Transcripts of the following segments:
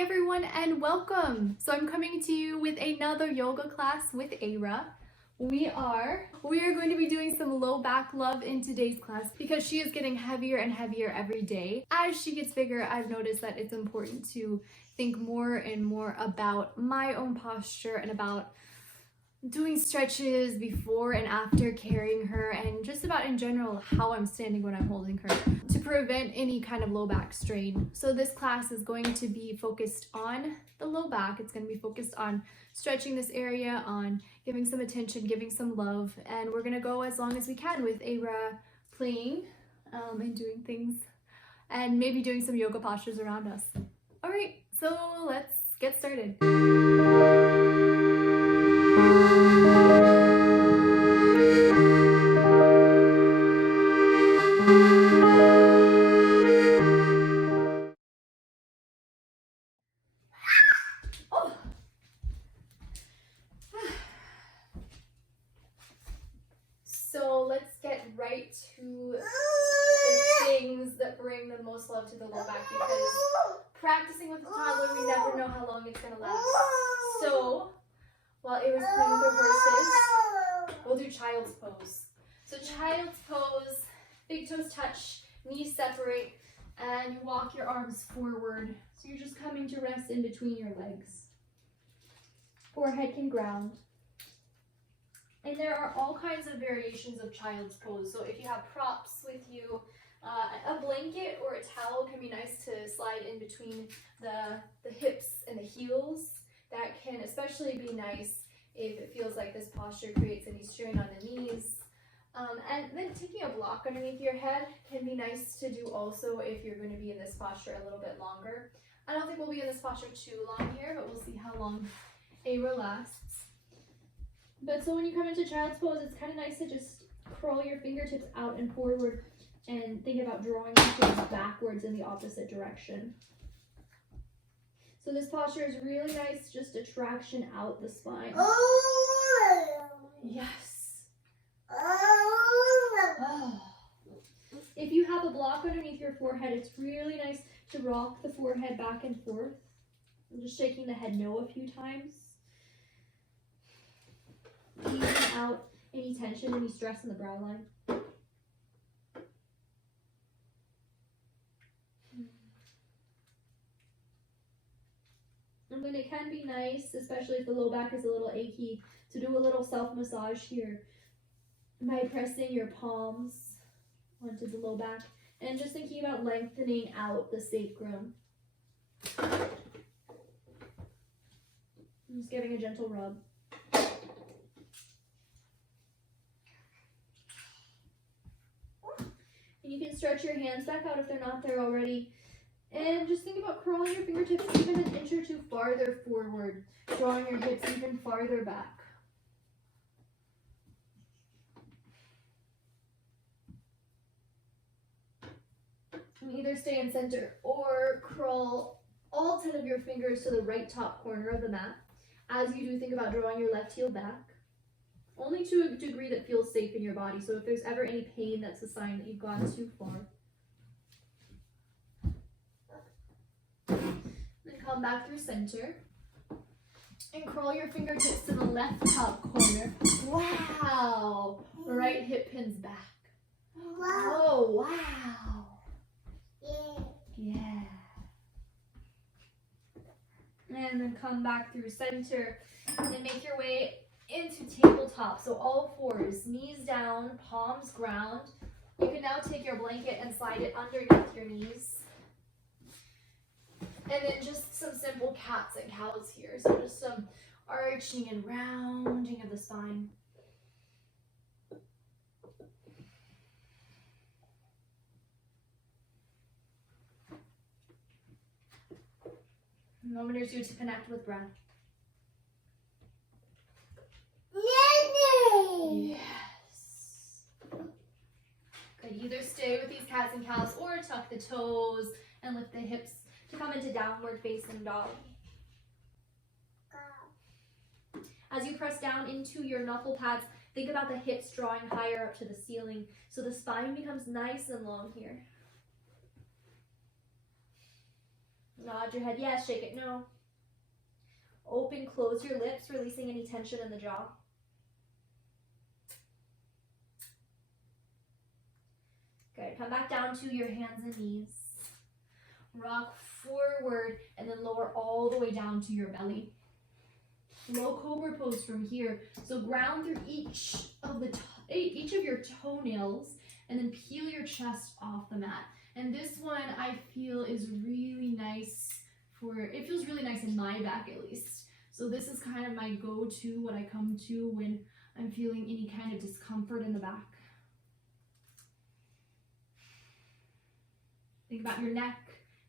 everyone and welcome. So I'm coming to you with another yoga class with Aira. We are going to be doing some low back love in today's class because she is getting heavier and heavier every day. As she gets bigger, I've noticed that it's important to think more and more about my own posture and about doing stretches before and after carrying her, and just about in general how I'm standing when I'm holding her to prevent any kind of low back strain. So this class is going to be focused on the low back. It's going to be focused on stretching this area, on giving some attention, giving some love, and we're going to go as long as we can with Aira playing and doing things and maybe doing some yoga postures around us. All right, so let's get started. So let's get right to the things that bring the most love to the low back, because practicing with a toddler, we never know how long it's going to last. So while Aira's playing with her horses, we'll do child's pose. So child's pose, big toes touch, knees separate, and you walk your arms forward. So you're just coming to rest in between your legs. Forehead can ground. And there are all kinds of variations of child's pose. So if you have props with you, a blanket or a towel can be nice to slide in between the hips and the heels. That can especially be nice if it feels like this posture creates any strain on the knees. And then taking a block underneath your head can be nice to do also if you're going to be in this posture a little bit longer. I don't think we'll be in this posture too long here, but we'll see how long Aira lasts. But so when you come into child's pose, it's kind of nice to just curl your fingertips out and forward and think about drawing your toes backwards in the opposite direction. So this posture is really nice, just a traction out the spine. Yes. Oh. If you have a block underneath your forehead, it's really nice to rock the forehead back and forth. I'm just shaking the head no a few times. Easing out any tension, any stress in the brow line. And then it can be nice, especially if the low back is a little achy, to do a little self-massage here by pressing your palms onto the low back and just thinking about lengthening out the sacrum. Just giving a gentle rub. And you can stretch your hands back out if they're not there already. And just think about curling your fingertips even an inch or two farther forward, drawing your hips even farther back. And either stay in center or curl all 10 of your fingers to the right top corner of the mat. As you do, think about drawing your left heel back, only to a degree that feels safe in your body. So if there's ever any pain, that's a sign that you've gone too far. Then come back through center and curl your fingertips to the left top corner. Wow! Right hip pins back. Oh, wow! Yeah. And then come back through center and then make your way into tabletop. So all fours, knees down, palms ground. You can now take your blanket and slide it underneath your knees. And then just some simple cats and cows here. So just some arching and rounding of the spine. A moment or two to connect with breath. Yes. Good. Either stay with these cats and cows or tuck the toes and lift the hips to come into downward facing dog. As you press down into your knuckle pads, think about the hips drawing higher up to the ceiling so the spine becomes nice and long here. Nod your head. Yes. Shake it. No. Open, close your lips, releasing any tension in the jaw. Good. Come back down to your hands and knees. Rock forward and then lower all the way down to your belly. Low cobra pose from here. So ground through each of your toenails and then peel your chest off the mat. And this one I feel is really nice it feels really nice in my back at least. So this is kind of my go-to, what I come to when I'm feeling any kind of discomfort in the back. Think about your neck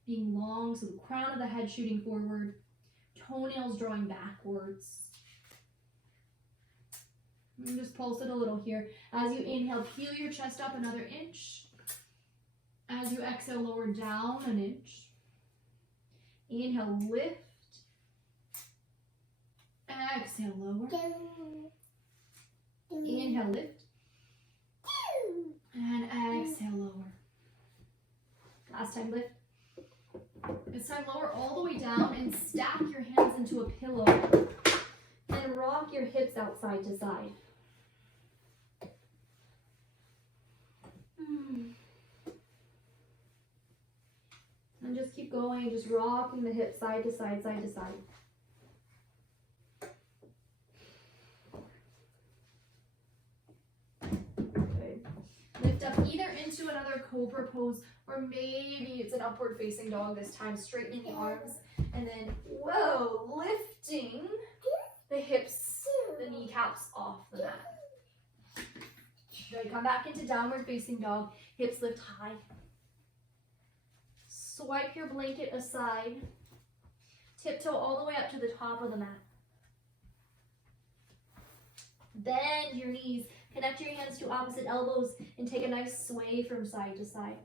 being long, so the crown of the head shooting forward, toenails drawing backwards. And just pulse it a little here. As you inhale, peel your chest up another inch. As you exhale, lower down an inch. Inhale, lift. Exhale, lower. Inhale, lift. And exhale, lower. Last time, lift. This time, lower all the way down and stack your hands into a pillow. And rock your hips out side to side. And just keep going, just rocking the hips side to side, side to side. Good. Lift up either into another cobra pose, or maybe it's an upward facing dog this time, straightening the arms, and then, whoa, lifting the hips, the kneecaps off the mat. Good, come back into downward facing dog, hips lift high. Swipe your blanket aside. Tiptoe all the way up to the top of the mat. Bend your knees. Connect your hands to opposite elbows and take a nice sway from side to side.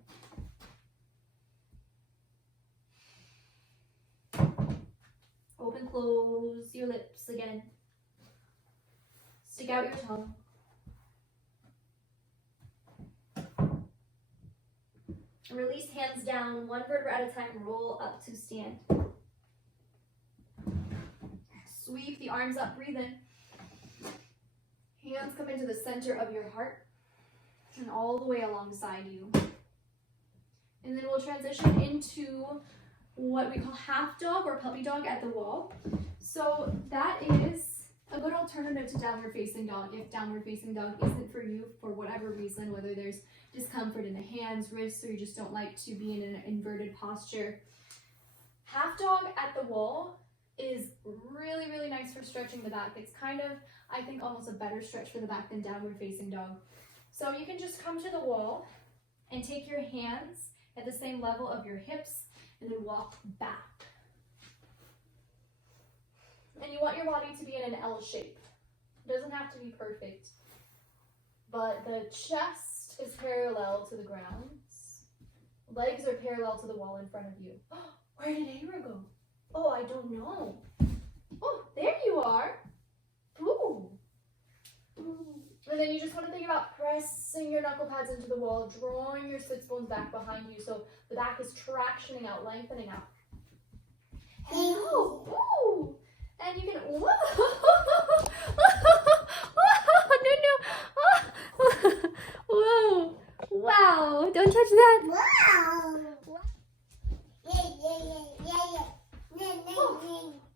Open, close your lips again. Stick out your tongue. Release hands down, one vertebra at a time, roll up to stand. Sweep the arms up, breathe in. Hands come into the center of your heart and all the way alongside you. And then we'll transition into what we call half dog or puppy dog at the wall. So that is a good alternative to downward facing dog if downward facing dog isn't for you for whatever reason, whether there's discomfort in the hands, wrists, or you just don't like to be in an inverted posture. Half dog at the wall is really, really nice for stretching the back. It's kind of, I think, almost a better stretch for the back than downward facing dog. So you can just come to the wall and take your hands at the same level of your hips and then walk back. And you want your body to be in an L shape. It doesn't have to be perfect, but the chest is parallel to the ground. Legs are parallel to the wall in front of you. Where did Aira go? Oh, I don't know. Oh, there you are. Ooh. And then you just want to think about pressing your knuckle pads into the wall, drawing your sits bones back behind you so the back is tractioning out, lengthening out. Hello. Ooh. And you can, whoa. No. Whoa. Wow. Don't touch that. Wow.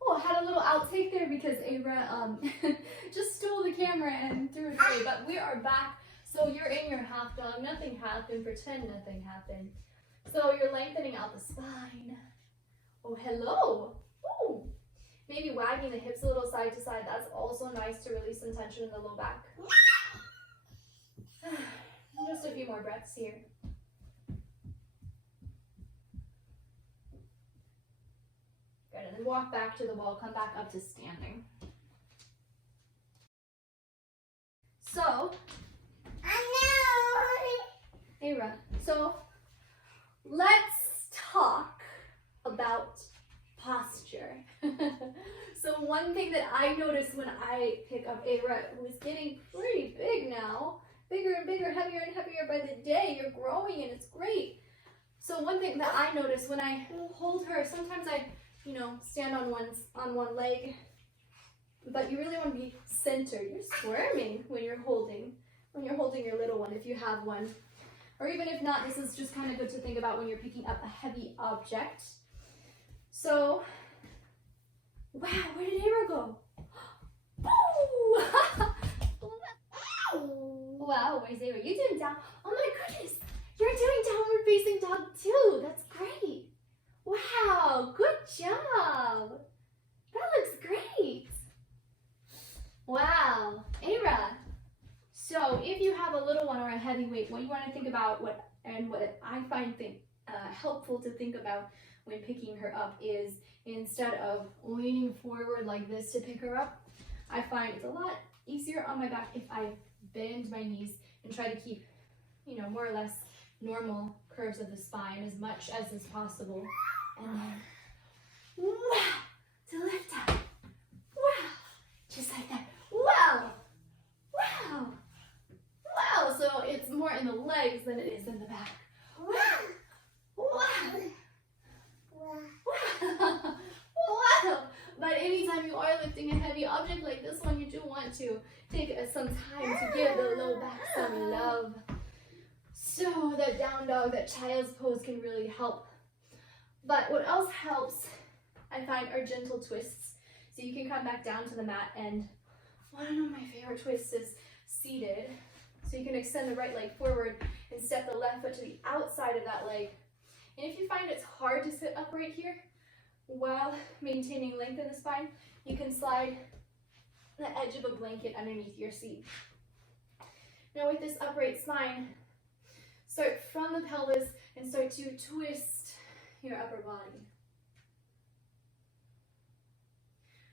Oh, I had a little outtake there because Aira just stole the camera and threw it away. But we are back. So you're in your half dog. Nothing happened. Pretend nothing happened. So you're lengthening out the spine. Oh, hello. Ooh. Maybe wagging the hips a little side to side. That's also nice to release some tension in the low back. Just a few more breaths here. Good, and then walk back to the wall, come back up to standing. So, Aira, so let's talk about posture. So one thing that I noticed when I pick up Aira, who's getting pretty big now, bigger and bigger, heavier and heavier by the day, you're growing and it's great. So one one thing that I notice when I hold her, sometimes I, stand on one leg, but you really want to be centered. You're squirming when you're holding your little one, if you have one. Or even if not, this is just kind of good to think about when you're picking up a heavy object. So, wow, where did Ava go? Wow, where's Ava? You doing down? Oh my goodness, you're doing downward facing dog too. That's great. Wow, good job. That looks great. Wow, Ava. So if you have a little one or a heavy weight, what you want to think about, what I find helpful to think about when picking her up is, instead of leaning forward like this to pick her up, I find it's a lot easier on my back if I bend my knees and try to keep, more or less normal curves of the spine as much as is possible. And then, wow, to lift up. Wow, just like that. Wow, wow, wow. So it's more in the legs than it is in the back. Wow, wow, wow, wow. But anytime you are lifting a heavy object like this one, you do want to take some time to give the low back some love. So that down dog, that child's pose can really help. But what else helps, I find, are gentle twists. So you can come back down to the mat, and one of my favorite twists is seated. So you can extend the right leg forward and step the left foot to the outside of that leg. And if you find it's hard to sit upright here, while maintaining length in the spine, you can slide the edge of a blanket underneath your seat. Now with this upright spine, start from the pelvis and start to twist your upper body.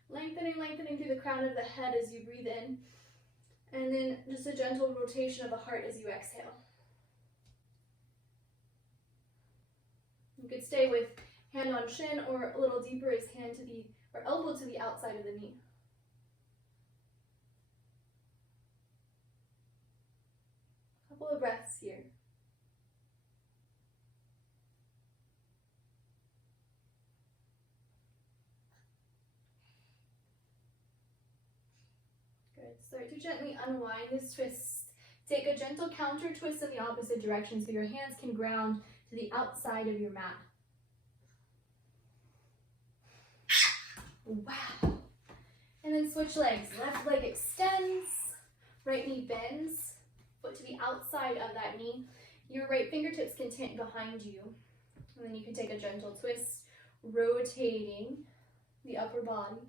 Lengthening through the crown of the head as you breathe in, and then just a gentle rotation of the heart as you exhale. You could stay with hand on shin, or a little deeper is elbow to the outside of the knee. A couple of breaths here. Good. Start to gently unwind this twist. Take a gentle counter twist in the opposite direction so your hands can ground to the outside of your mat. Wow. And then switch legs. Left leg extends, right knee bends, foot to the outside of that knee. Your right fingertips can tint behind you. And then you can take a gentle twist, rotating the upper body.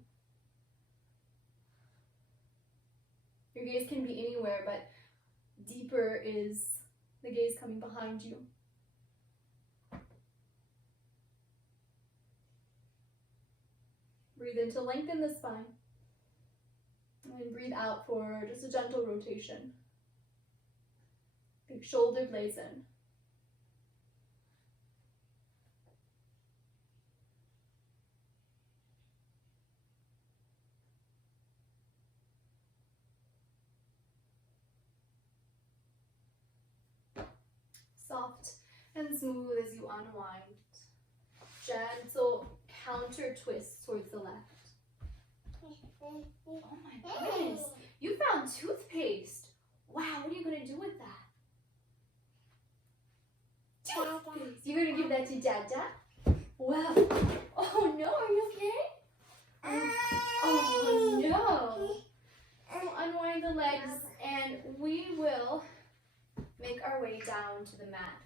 Your gaze can be anywhere, but deeper is the gaze coming behind you. Breathe in to lengthen the spine. And then breathe out for just a gentle rotation. Big shoulder blades in. Soft and smooth as you unwind. Gentle counter twist towards the left. Oh my goodness, you found toothpaste. Wow, what are you going to do with that? Toothpaste. You're going to give that to Dada? Wow. Oh no, are you okay? Oh no. So unwind the legs and we will make our way down to the mat.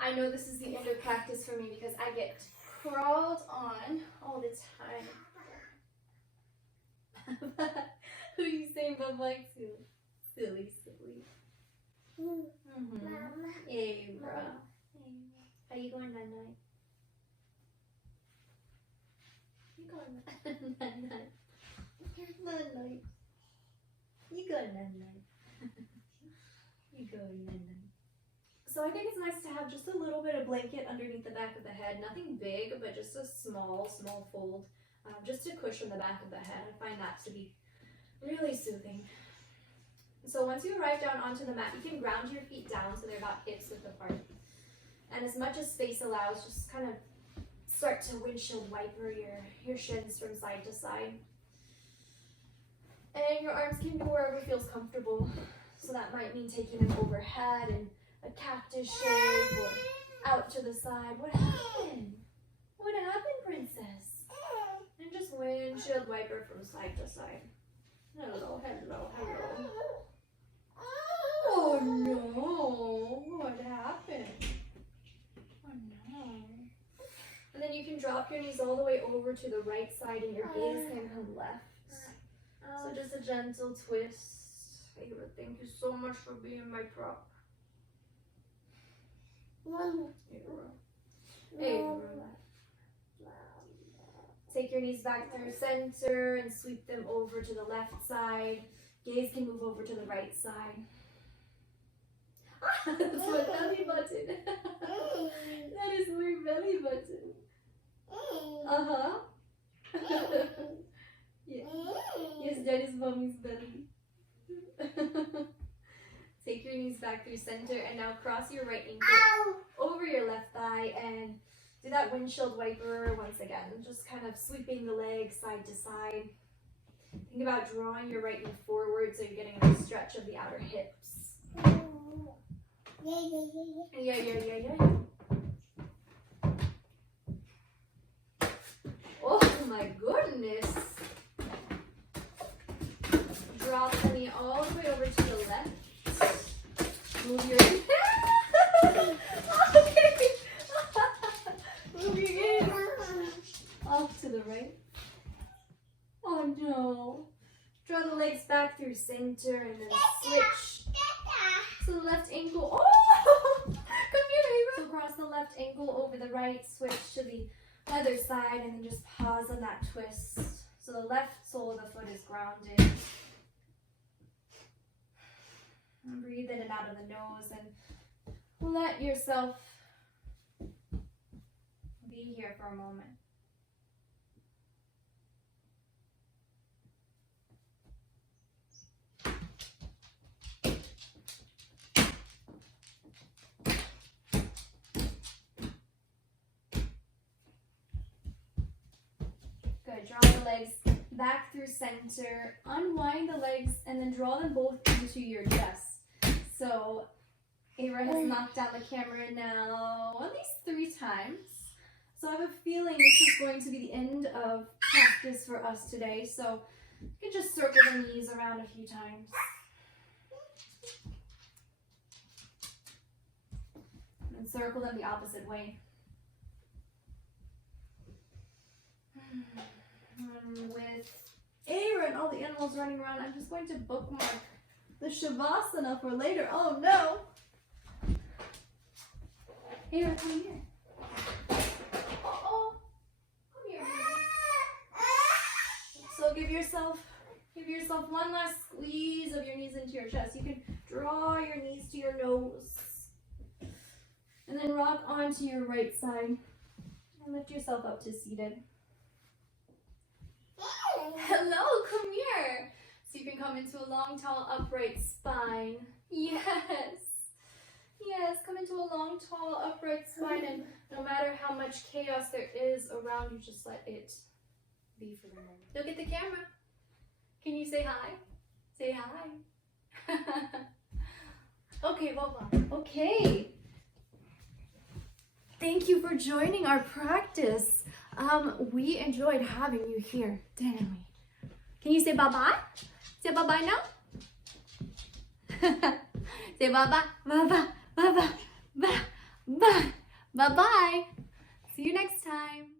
I know this is the end of practice for me because I get crawled on all the time. Who are you saying bye-bye to? Silly. Hey, bro. Are you going night-night? You going night-night? Night-night. You going night-night. You going night-night. So I think it's nice to have just a little bit of blanket underneath the back of the head. Nothing big, but just a small fold. Just to cushion the back of the head. I find that to be really soothing. So once you arrive down onto the mat, you can ground your feet down so they're about hips width apart. And as much as space allows, just kind of start to windshield wiper your shins from side to side. And your arms can go wherever feels comfortable. So that might mean taking them overhead in a cactus shape or out to the side. What happened? What happened, princess? And just windshield wiper from side to side. Hello, hello, hello. Oh no, what happened? Oh no. And then you can drop your knees all the way over to the right side and your gaze can come left. So just a gentle twist. Ava, thank you so much for being my prop. Ava. Take your knees back through center and sweep them over to the left side. Gaze can move over to the right side. That's my belly button. That is my belly button. Uh-huh. Yeah. Yes, that is mommy's belly. Take your knees back through center and now cross your right ankle over your left thigh and do that windshield wiper once again. Just kind of sweeping the legs side to side. Think about drawing your right knee forward so you're getting a stretch of the outer hips. Yeah. Oh my goodness. Drop the knee all the way over to the left. Move your okay. Move your gaze off to the right. Oh no. Draw the legs back through center and then switch to the left ankle. Oh! Come here, Ava. So cross the left ankle over the right, switch to the other side, and then just pause on that twist. So the left sole of the foot is grounded. And breathe in and out of the nose and let yourself be here for a moment. Good. Draw the legs back through center. Unwind the legs and then draw them both into your chest. So Ava has knocked down the camera now at least 3 times. So I have a feeling this is going to be the end of practice for us today. So you can just circle the knees around a few times. And circle them the opposite way. And with Ava and all the animals running around, I'm just going to bookmark the Shavasana for later. Oh no! Ava, come here. Uh-oh. Come here, baby. So give yourself one last squeeze of your knees into your chest. You can draw your knees to your nose. And then rock onto your right side. And lift yourself up to seated. Hello, come here. So you can come into a long, tall, upright spine. Yes. Yes, come into a long, tall, upright spine, and no matter how much chaos there is around you, just let it be for the moment. Look at the camera. Can you say hi? Say hi. Okay, Baba. Okay. Thank you for joining our practice. We enjoyed having you here, didn't we? Can you say bye-bye? Say bye-bye now? Say bye-bye, bye-bye, bye-bye, bye-bye, bye-bye. See you next time.